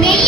மெய்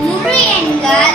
முழு எண்கள்